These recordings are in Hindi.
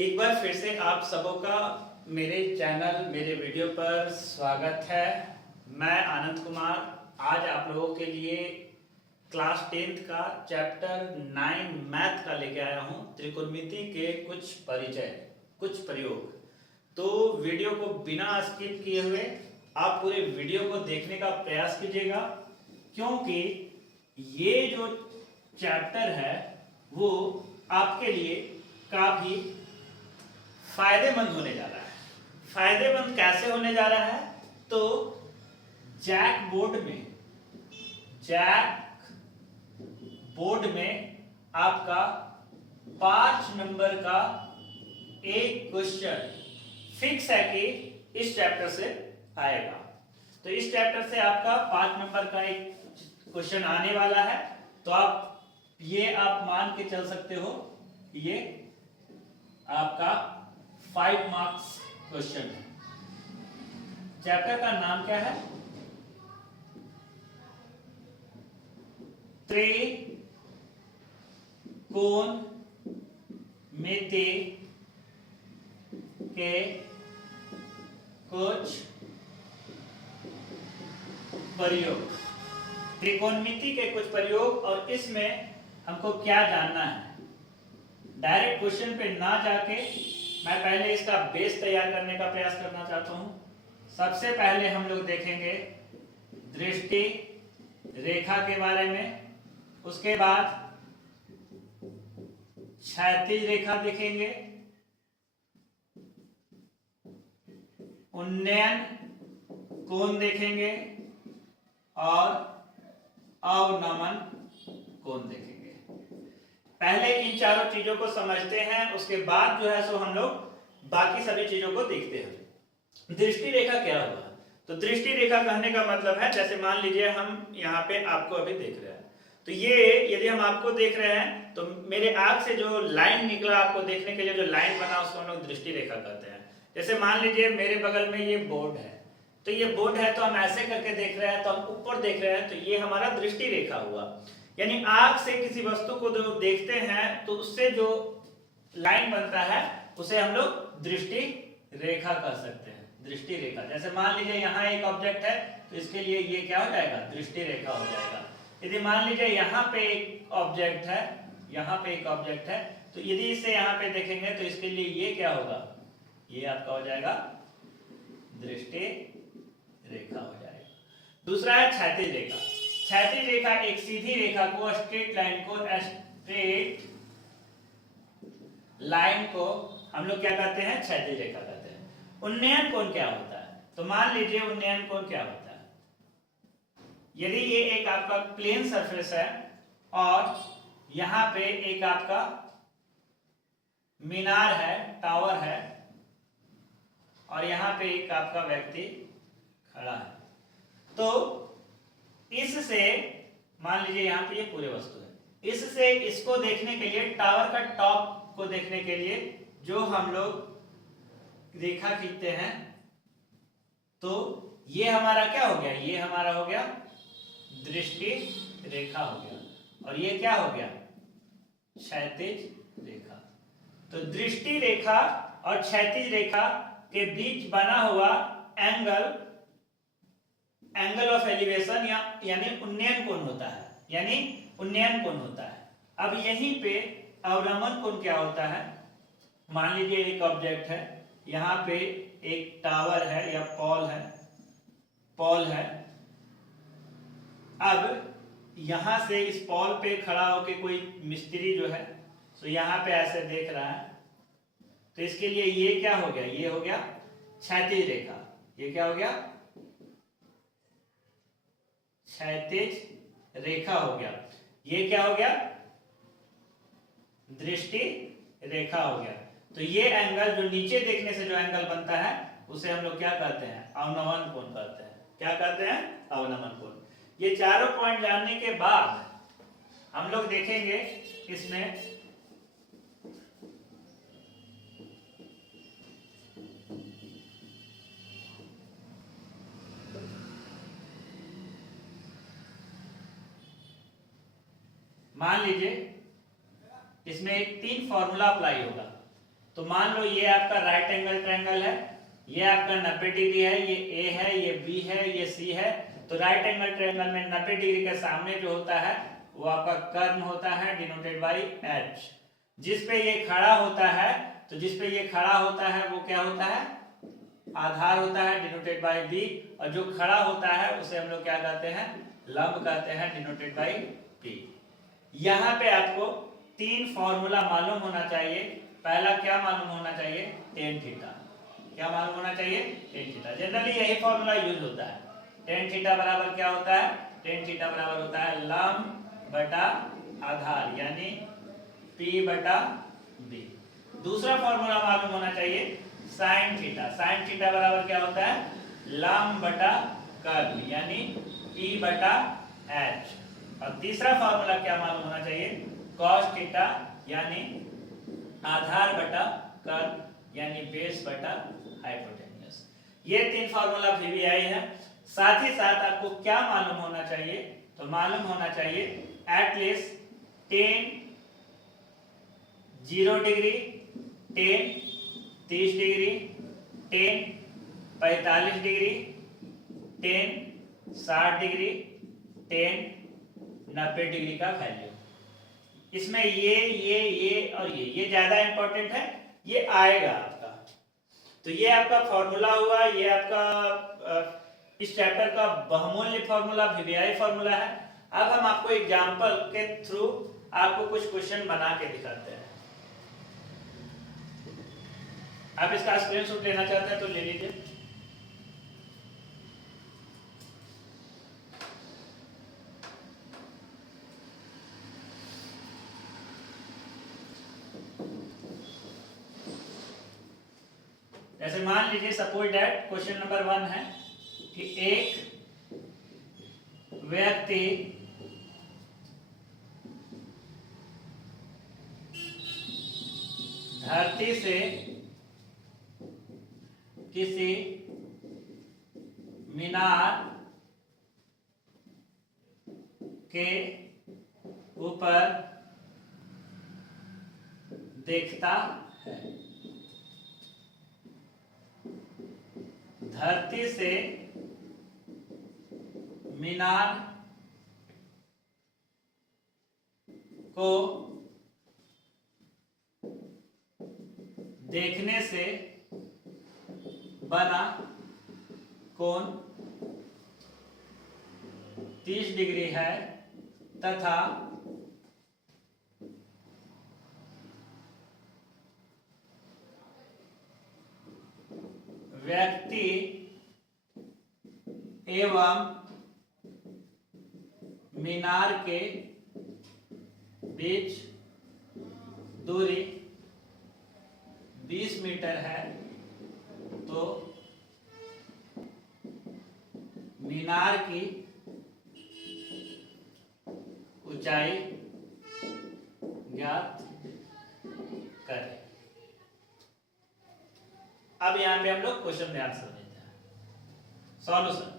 एक बार फिर से आप सबों का मेरे चैनल मेरे वीडियो पर स्वागत है। मैं आनंद कुमार आज आप लोगों के लिए क्लास 10th का चैप्टर 9 मैथ का लेके आया हूँ। त्रिकोणमिति के कुछ परिचय, कुछ प्रयोग। तो वीडियो को बिना स्किप किए हुए आप पूरे वीडियो को देखने का प्रयास कीजिएगा, क्योंकि ये जो चैप्टर है वो आपके लिए काफी फायदेमंद होने जा रहा है। फायदेमंद कैसे होने जा रहा है? तो जैक बोर्ड में आपका 5 नंबर का एक क्वेश्चन फिक्स है कि इस चैप्टर से आएगा। तो इस चैप्टर से आपका 5 नंबर का एक क्वेश्चन आने वाला है। तो आप मान के चल सकते हो, ये आपका 5 मार्क्स क्वेश्चन है। चैप्टर का नाम क्या है? त्रिकोणमिति के कुछ प्रयोग। त्रिकोणमिति के कुछ प्रयोग, और इसमें हमको क्या जानना है? डायरेक्ट क्वेश्चन पे ना जाके मैं पहले इसका बेस तैयार करने का प्रयास करना चाहता हूं। सबसे पहले हम लोग देखेंगे दृष्टि रेखा के बारे में, उसके बाद क्षैतिज रेखा देखेंगे, उन्नयन कोण देखेंगे और अवनमन कोण देखेंगे। पहले इन चारों चीजों को समझते हैं, उसके बाद जो है सो हम लोग बाकी सभी चीजों को देखते हैं। दृष्टि रेखा क्या हुआ? तो दृष्टि रेखा कहने का मतलब है, जैसे मान लीजिए हम यहाँ पे आपको अभी देख रहे हैं, तो ये यदि हम आपको देख रहे हैं तो मेरे आंख से जो लाइन निकला आपको देखने के लिए, जो लाइन बना उसको हम लोग दृष्टि रेखा कहते हैं। जैसे मान लीजिए मेरे बगल में ये बोर्ड है, तो ये बोर्ड है तो हम ऐसे करके देख रहे हैं, तो हम ऊपर देख रहे हैं, तो ये हमारा दृष्टि रेखा हुआ। यानी आंख से किसी वस्तु को जो देखते हैं तो उससे जो लाइन बनता है उसे हम लोग दृष्टि रेखा कह सकते हैं। दृष्टि रेखा, जैसे मान लीजिए यहाँ एक ऑब्जेक्ट है तो इसके लिए ये क्या हो जाएगा? दृष्टि रेखा हो जाएगा। यदि मान लीजिए यहाँ पे एक ऑब्जेक्ट है, यहाँ पे एक ऑब्जेक्ट है, तो यदि इसे यहाँ पे देखेंगे तो इसके लिए ये क्या होगा? ये आपका हो जाएगा दृष्टि रेखा हो जाएगा। दूसरा है क्षैतिज रेखा। क्षैतिज रेखा एक सीधी रेखा को, स्ट्रेट लाइन को हम लोग क्या कहते हैं? क्षैतिज रेखा कहते हैं। उन्नयन कोण क्या होता है? तो मान लीजिए उन्नयन कोण क्या होता है? यदि ये एक आपका प्लेन सरफेस है और यहां पे एक आपका मीनार है, टावर है, और यहां पे एक आपका व्यक्ति खड़ा है, तो इससे मान लीजिए यहाँ पे ये पूरे वस्तु है, इससे इसको देखने के लिए, टावर का टॉप को देखने के लिए जो हम लोग रेखा खींचते हैं, तो ये हमारा क्या हो गया? ये हमारा हो गया दृष्टि रेखा हो गया, और ये क्या हो गया? क्षैतिज रेखा। तो दृष्टि रेखा और क्षैतिज रेखा के बीच बना हुआ एंगल ऑफ एलिवेशन यानी उन्नयन कोण होता है, यानी उन्नयन कोण होता है। अब यहीं पे अवनमन कोण क्या होता है? मान लीजिए एक ऑब्जेक्ट है, यहाँ पे एक टावर है या पॉल है। अब यहां से इस पॉल पे खड़ा होके कोई मिस्त्री जो है, तो यहाँ पे ऐसे देख रहा है, तो इसके लिए ये क्या हो गया? ये हो गया क्षैतिज रेखा। ये क्या हो गया? क्षैतिज रेखा हो गया। ये क्या हो गया? दृष्टि रेखा हो गया। तो ये एंगल जो नीचे देखने से जो एंगल बनता है उसे हम लोग क्या कहते हैं? अवनमन कोण कहते हैं। क्या कहते हैं? अवनमन कोण। ये चारों पॉइंट जानने के बाद हम लोग देखेंगे इसमें मान लीजिए इसमें एक 3 फॉर्मूला अप्लाई होगा। तो तो मान लो ये आपका राइट एंगल ट्रायंगल है, ये आपका 90 डिग्री है, ये ए है, ये बी है, ये सी है। तो राइट एंगल ट्रायंगल में 90 डिग्री के सामने जो होता है वो आपका कर्ण होता है डिनोटेड बाय एच। जिस पे ये खड़ा होता है, तो जिस पे ये खड़ा होता है वो क्या होता है, आधार होता है डिनोटेड बाय बी। और जो खड़ा होता है उसे हम लोग क्या कहते हैं, लंब कहते हैं डिनोटेड बाय पी। यहाँ पे आपको 3 फॉर्मूला मालूम होना चाहिए। पहला क्या मालूम होना चाहिए, टेन थीटा। क्या मालूम होना चाहिए, टेन थीटा। जनरली यही फॉर्मूला यूज होता है। टेन थीटा बराबर क्या होता है, टेन थीटा बराबर होता है लंब बटा आधार यानी P बटा B। दूसरा फॉर्मूला मालूम होना चाहिए साइन थीटा। साइन थीटा बराबर क्या होता है, लंब बटा कर्ल यानी P बटा H। और तीसरा फॉर्मूला क्या मालूम होना चाहिए, कॉस थीटा यानी आधार बटा कर्ल यानी बेस बटा हाइपोटेन्यूज। ये 3 फॉर्मूला VBI है। साथ ही साथ आपको क्या मालूम होना चाहिए, तो मालूम होना चाहिए at least 10 0 degree, 10 30 degree, 10 45 degree, 10 60 degree, 10 90 degree का वैल्यू। इसमें ये और ये ज्यादा इंपॉर्टेंट है, ये आएगा आपका। तो ये आपका फॉर्मूला हुआ, ये आपका इस चैप्टर का बहुमूल्य फॉर्मूला VBI फॉर्मूला है। अब हम आपको एग्जांपल के थ्रू आपको कुछ क्वेश्चन बना के दिखाते हैं। आप इसका स्क्रीनशॉट लेना चाहते हैं तो ले लीजिए। जैसे मान लीजिए सपोज दैट क्वेश्चन नंबर 1 है कि एक व्यक्ति धरती से किसी मीनार के ऊपर देखता है। धरती से मीनार को देखने से बना कोण 30 डिग्री है तथा व्यक्ति एवं मीनार के बीच दूरी 20 मीटर है, तो मीनार की ऊंचाई ज्ञात करें। अब यहां पे हम लोग क्वेश्चन में आंसर देते हैं। सॉल्यूशन,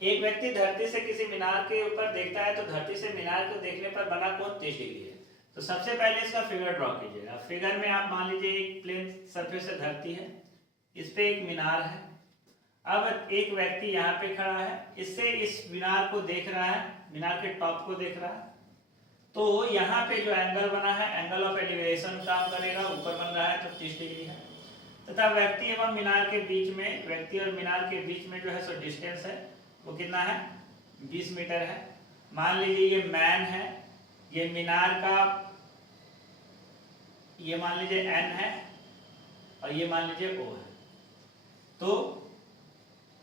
एक व्यक्ति धरती से किसी मीनार के ऊपर देखता है, तो धरती से मीनार को देखने पर बना कोण 30 डिग्री है। तो सबसे पहले इसका फिगर ड्रॉ कीजिएगा। फिगर में आप मान लीजिए एक प्लेन सरफेस से धरती है, इस पे एक मीनार है। अब एक व्यक्ति यहाँ पे खड़ा है, इससे इस मीनार को देख रहा है, मीनार के टॉप को देख रहा है। तो यहाँ पे जो एंगल बना है, एंगल ऑफ एलिवेशन काम करेगा, ऊपर बन रहा है तो 30 डिग्री है। तथा व्यक्ति एवं मीनार के बीच में, व्यक्ति और मीनार के बीच में जो है सो डिस्टेंस है वो कितना है, 20 मीटर है। मान लीजिए ये मैन है, ये मीनार का ये मान लीजिए N है और ये मान लीजिए O है। तो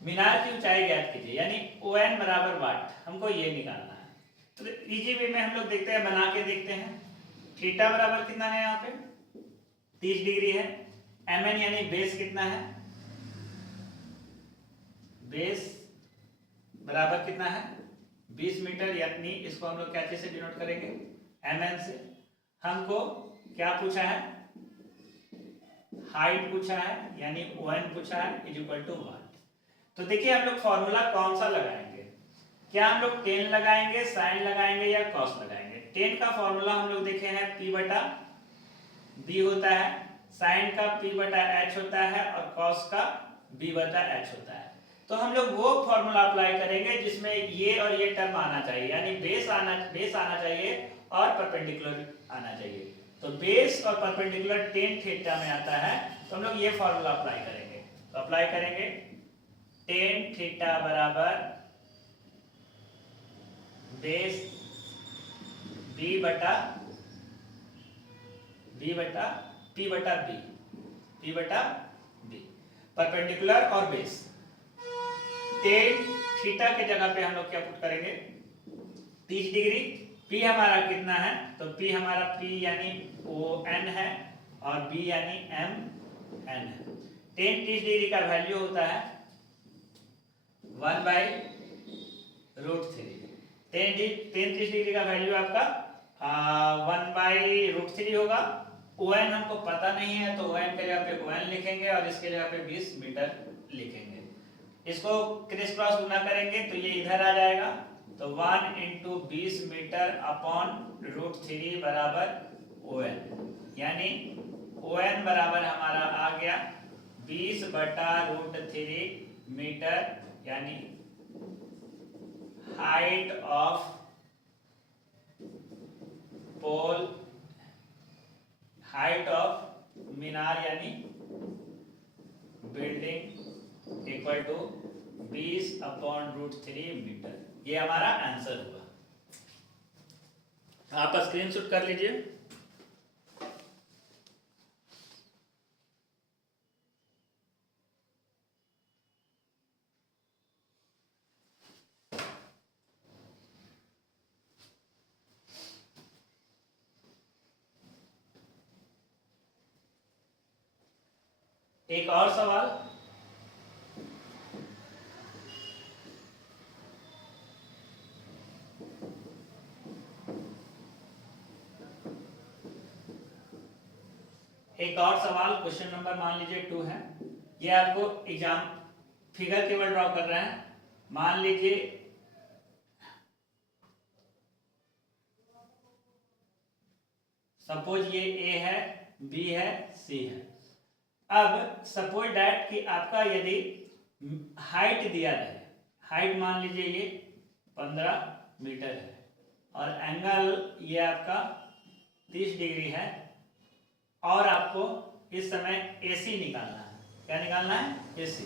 मीनार की ऊंचाई ज्ञात कीजिए, यानी ON बराबर वाट, हमको ये निकालना है। तो इजी वे में हम लोग देखते हैं, बना के देखते हैं। थीटा बराबर कितना है, यहाँ पे 30 डिग्री है। MN यानी बेस कितना है, बेस बराबर कितना है 20 मीटर, यानी इसको हम लोग क्या चीज से डिनोट करेंगे, MN से। हमको क्या पूछा है, हाइट पूछा है, यानी ON पूछा है इज इक्वल टू 1। तो देखिए हम लोग फॉर्मूला कौन सा लगाएंगे, क्या हम लोग टेन लगाएंगे, साइन लगाएंगे या कॉस लगाएंगे। टेन का फॉर्मूला हम लोग देखे हैं P बटा b होता है, साइन का p बटा h होता है और cos का b बटा h होता है। तो हम लोग वो फॉर्मूला अप्लाई करेंगे जिसमें ये और ये टर्म आना चाहिए, यानी बेस आना चाहिए और परपेंडिकुलर आना चाहिए। तो बेस और परपेंडिकुलर टेन थीटा में आता है, तो हम लोग ये फॉर्मूला अप्लाई करेंगे। तो अप्लाई करेंगे टेन थीटा बराबर बेस b बटा p बटा b, परपेंडिकुलर और बेस। टेन थीटा के जगह पे हम लोग क्या पुट करेंगे 30 डिग्री। p हमारा कितना है, तो p हमारा p यानी ON है और b यानी MN है। टेन 30 डिग्री का वैल्यू होता है 1/√3। टेन 30 डिग्री का वैल्यू आपका 1/√3 होगा। ON हमको पता नहीं है, तो ON के जगह पे ON लिखेंगे और इसके जगह पे 20 मीटर लिखेंगे। इसको क्रिस क्रॉस गुना करेंगे तो ये इधर आ जाएगा, तो 1 × 20 मीटर अपॉन √3 बराबर ON, यानी ON बराबर हमारा आ गया 20 बटा √3 मीटर, यानी height of pole, height of मीनार यानी बिल्डिंग इक्वल टू 20 अपॉन √3 मीटर। ये हमारा आंसर हुआ। आप स्क्रीनशॉट कर लीजिए। एक और सवाल, क्वेश्चन नंबर मान लीजिए 2 है। ये आपको एग्जाम फिगर केवल ड्रॉ कर रहे हैं। मान लीजिए सपोज ये A है, B है, C है। अब सपोज डैट कि आपका यदि हाइट दिया रहे, हाइट मान लीजिए ये 15 मीटर है और एंगल ये आपका 30 डिग्री है और आपको इस समय AC निकालना है। क्या निकालना है? AC।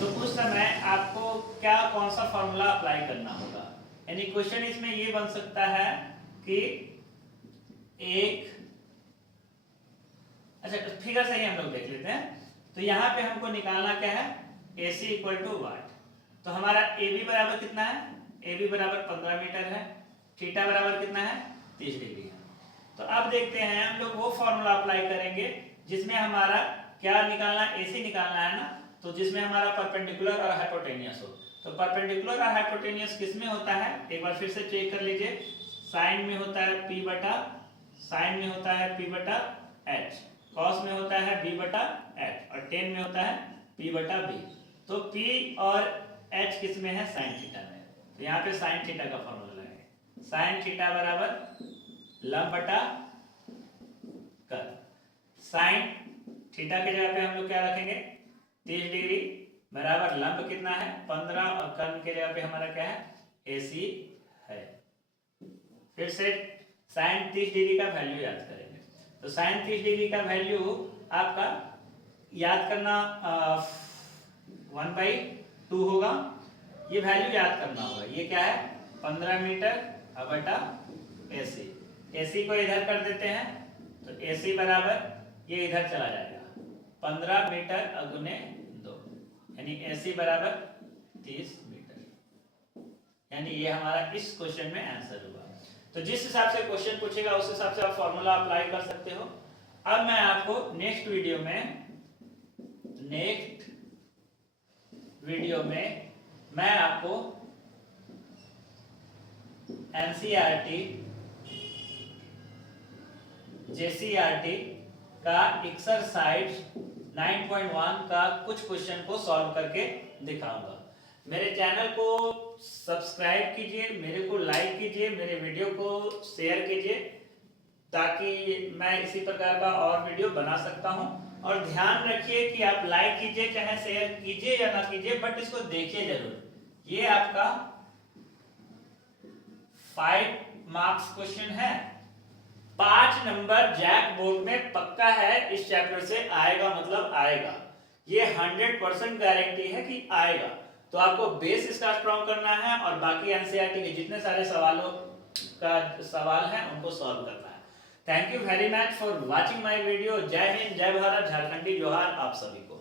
तो उस समय आपको क्या कौन सा फॉर्मूला अप्लाई करना होगा? यानी क्वेश्चन इसमें ये बन सकता है कि एक, अच्छा फिगर से ही हम लोग देख लेते हैं। तो यहाँ पे हमको निकालना क्या है? AC इक्वल टू वाट। तो हमारा AB बराबर कितना है? AB बराबर 15 मीटर है। थीटा बराबर कितना है? 30 डिग्री है। तो अब देखते हैं हम लोग वो फॉर्मूला अप्लाई करेंगे जिसमें हमारा क्या निकालना है? AC निकालना है ना, तो जिसमें हमारा परपेंडिकुलर और हाइपोटेनियस हो। तो परपेंडिकुलर और हाइपोटेनियस किस में होता है? एक बार फिर से चेक कर लीजिए। साइन में होता है P बटा, साइन में होता है P बटा H, कॉस में होता है B बटा H और टेन में होता है P बटा B। तो P और H किस में है? साइन थीटा में। तो यहाँ पे साइन थीटा का फॉर्मूला लगाएंगे। साइन थीटा बराबर लंब बटा कर्व। साइन थीटा के जगह पे हम लोग क्या रखेंगे? 30 डिग्री बराबर लंब कितना है? 15 और कर्व के जगह पे हमारा क्या है? AC है। फिर से साइन 30 डिग्री का वैल्यू याद करेंगे। तो साइन 30 डिग्री का वैल्यू आपका याद करना 1/2 होगा। ये वैल्यू याद करना होगा। ये क्या है? 15 मीटर बटा AC। AC को इधर कर देते हैं तो AC बराबर ये इधर चला जाएगा 15 मीटर अगुने 2, यानी AC बराबर 30 मीटर। यानी ये हमारा इस क्वेश्चन में आंसर हुआ। तो जिस हिसाब से क्वेश्चन पूछेगा उस हिसाब से आप फॉर्मूला अप्लाई कर सकते हो। अब मैं आपको नेक्स्ट वीडियो में मैं आपको NCERT JCERT का एक्सरसाइज 9.1 का कुछ क्वेश्चन को सॉल्व करके दिखाऊंगा। मेरे चैनल को सब्सक्राइब कीजिए, मेरे को लाइक कीजिए, मेरे वीडियो को शेयर कीजिए। ताकि मैं इसी प्रकार का और वीडियो बना सकता हूं। और ध्यान रखिए कि आप लाइक कीजिए चाहे शेयर कीजिए या ना कीजिए, बट इसको देखिए जरूर। ये आपका 5 मार्क्स क्वेश्चन है, 5 नंबर जैक बोर्ड में पक्का है, इस चैप्टर से आएगा मतलब आएगा, ये 100% गारंटी है कि आएगा। तो आपको बेस इसका स्ट्रॉन्ग करना है और बाकी एनसीईआरटी के जितने सारे सवालों का सवाल है उनको सॉल्व करना है। Thank you very much for watching my video. जय हिंद, जय भारत, झारखंडी जोहार आप सभी को।